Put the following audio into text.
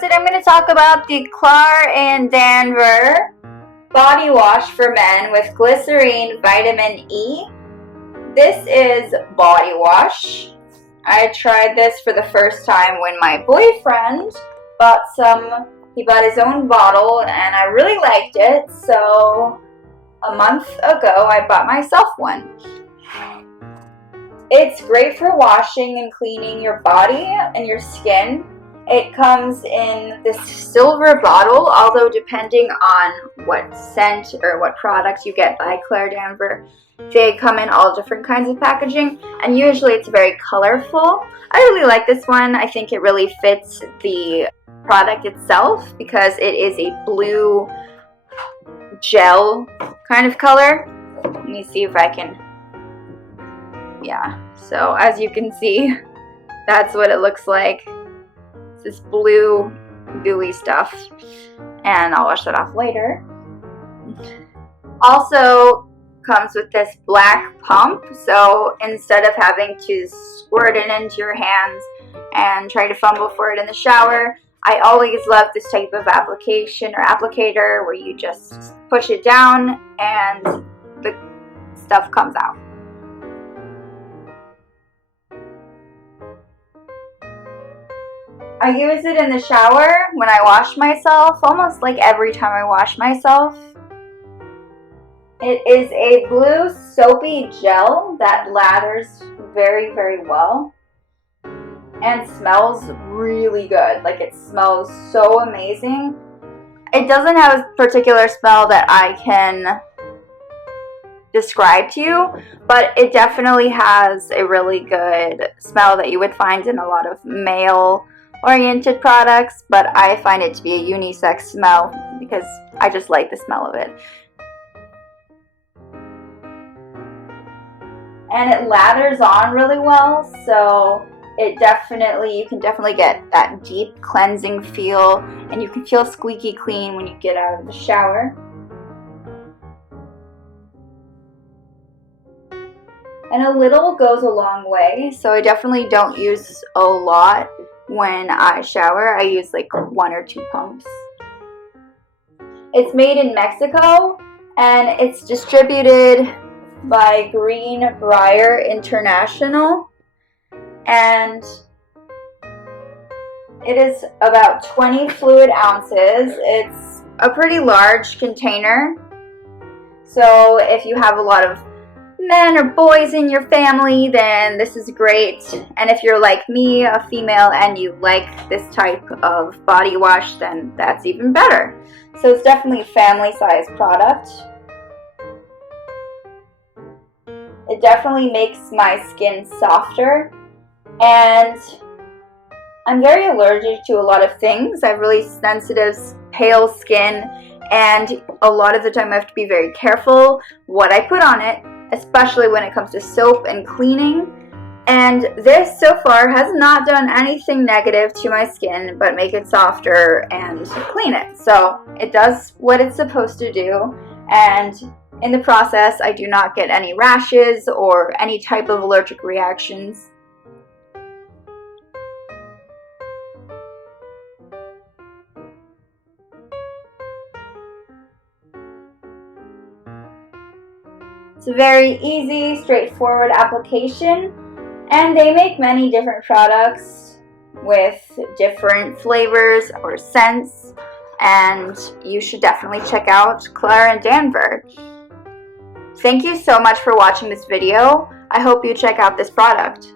today I'm going to talk about the Klar and Danver body wash for men with glycerin vitamin E. This is body wash. I tried this for the first time when my boyfriend bought some. He bought his own bottle and I really liked it, so a month ago I bought myself one. It's great for washing and cleaning your body and your skin. It comes in this silver bottle, although depending on what scent or what product you get by Klar and Danver, they come in all different kinds of packaging, and usually it's very colorful. I really like this one. I think it really fits the product itself because it is a blue gel kind of color. Let me see if I can, yeah, so as you can see, that's what it looks like. It's this blue gooey stuff, and I'll wash that off later. Also comes with this black pump, so instead of having to squirt it into your hands and try to fumble for it in the shower, I always love this type of application or applicator where you just push it down and the stuff comes out. I use it in the shower when I wash myself, almost like every time I wash myself. It is a blue soapy gel that lathers very, very well and smells really good. Like, it smells so amazing. It doesn't have a particular smell that I can describe to you, but it definitely has a really good smell that you would find in a lot of male-oriented products, but I find it to be a unisex smell because I just like the smell of it. And it lathers on really well, so you can definitely get that deep cleansing feel, and you can feel squeaky clean when you get out of the shower. And a little goes a long way, so I definitely don't use a lot when I shower. I use like 1 or 2 pumps. It's made in Mexico, and it's distributed by Greenbrier International, and it is about 20 fluid ounces. It's a pretty large container, so if you have a lot of men or boys in your family, then this is great. And if you're like me, a female, and you like this type of body wash, then that's even better. So it's definitely a family-sized product. It definitely makes my skin softer, and I'm very allergic to a lot of things. I have really sensitive, pale skin, and a lot of the time I have to be very careful what I put on it, especially when it comes to soap and cleaning. And this so far has not done anything negative to my skin but make it softer and clean it. So it does what it's supposed to do, and in the process I do not get any rashes or any type of allergic reactions. It's a very easy, straightforward application, and they make many different products with different flavors or scents, and you should definitely check out Klar and Danver. Thank you so much for watching this video. I hope you check out this product.